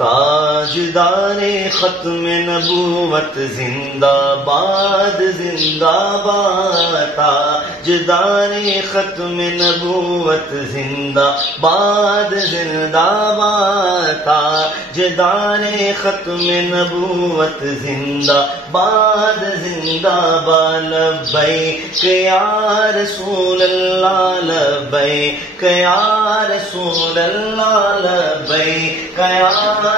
تاجدار ختم نبوت زندہ باد زندہ باد، تاجدار ختم نبوت زندہ باد زندہ باد، تاجدار ختم نبوت زندہ باد زندہ باد، لبیک یا رسول اللہ لبیک یا رسول اللہ لبیک یا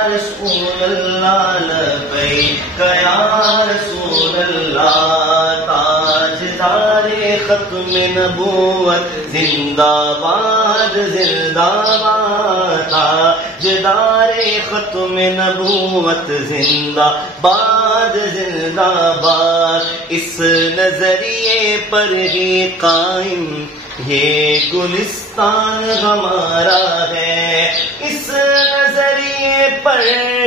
رسول اللہ لبیک یا رسول اللہ، تاجدار ختم نبوت زندہ باد زندہ باد، تاجدار ختم نبوت زندہ باد زندہ باد، اس نظریے پر ہی قائم یہ گلستان ہمارا ہے، اس نظریے پر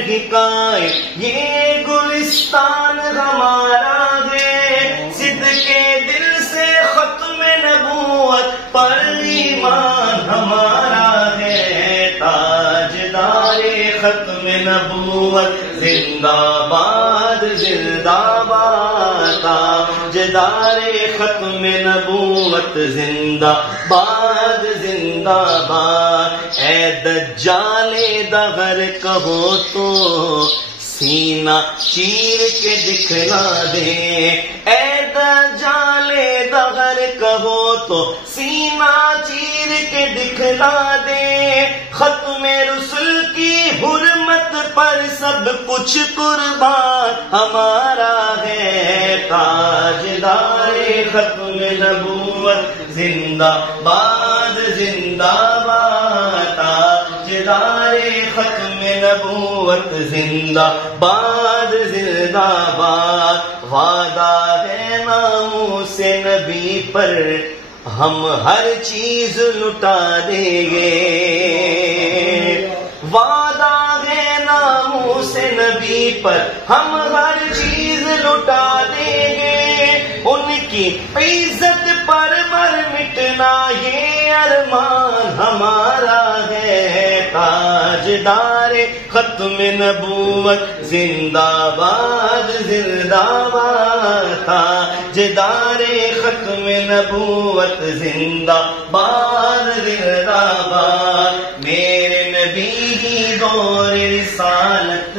ہی قائم یہ گلستان ہمارا ہے، صدقے دل سے ختم نبوت پر ایمان ہمارا ہے، تاجدار ختم نبوت زندہ باد زندہ باد، تاجدار ختم نبوت زندہ باد زندہ باد، اے دجال دغر کہو تو سینہ چیر کے دکھلا دے، اے دجال دغر کہو تو سینہ چیر کے دکھلا دے، ختم رسل کی حرمت پر سب کچھ قربان ہمارا ہے، تاجدار ختم نبوت زندہ باد زندہ باد، تاجدار ختم نبوت زندہ باد زندہ باد، وعدہ ہے ناموس نبی پر ہم ہر چیز لٹا دیں گے، وعدہ ہے ناموس نبی پر ہم ہر چیز لٹا دیں گے، ان کی عزت پر مر مٹنا یہ ارمان ہمارا ہے، تاجدار ختم نبوت زندہ باد زندہ باد، تاجدار ختم نبوت زندہ باد زندہ باد، میرے نبی ہی دور رسالت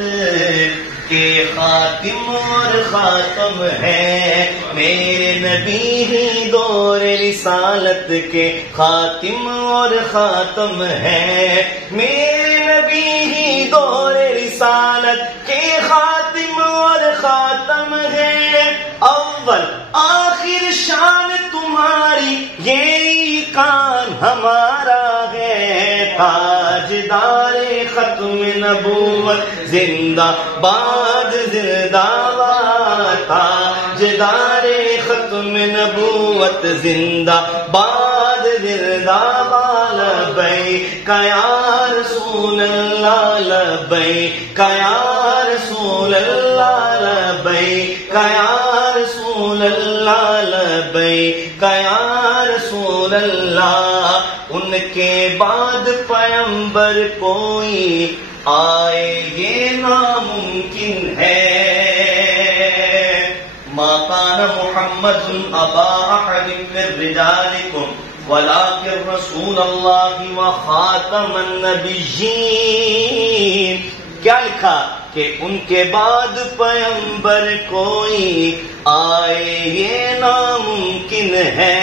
کے خاتم اور خاتم ہے، میرے نبی ہی دور رسالت کے خاتم اور خاتم ہے، میرے نبی ہی دور رسالت کے خاتم اور خاتم ہے، اول آخر شان تمہاری یہی کان ہمارا ہے، تاجدار ختم نبوت زندہ باد زندہ باد، تاجدار ختم نبوت زندہ باد زندہ باد، لبیک یا رسول اللہ لبیک یا رسول اللہ لبیک یا رسول اللہ لبیک یا رسول اللہ، ان کے بعد پیغمبر کوئی آئے یہ ناممکن ہے، ما کان محمد ابا احد من رجالکم ولکن رسول اللہ وخاتم النبیین، کیا لکھا کہ ان کے بعد پیغمبر کوئی آئے یہ ناممکن ہے،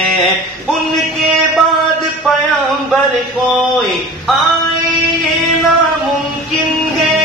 ان کے بعد پیغمبر کوئی آئے یہ ناممکن ہے،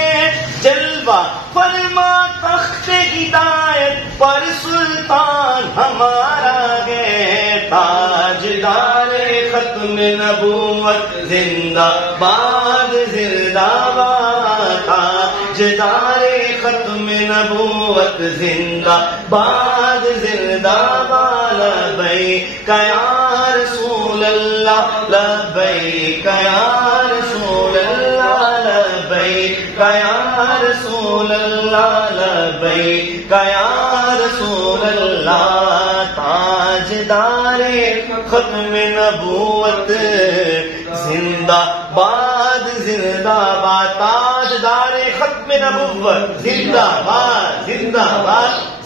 جلوہ فرما تخت ہدایت پر سلطان ہمارا ہے، تاجدار ختم نبوت زندہ باد زندہ باد، تاجدار ختم نبوت زندہ باد زندہ باد، لبیک یا رسول اللہ لبیک یا رسول اللہ لبیک یا رسول اللہ لبیک یا رسول اللہ، تاجدار ختم نبوت زندہ باد زندہ باد، تاجدار ختم نبوت زندہ باد زندہ باد.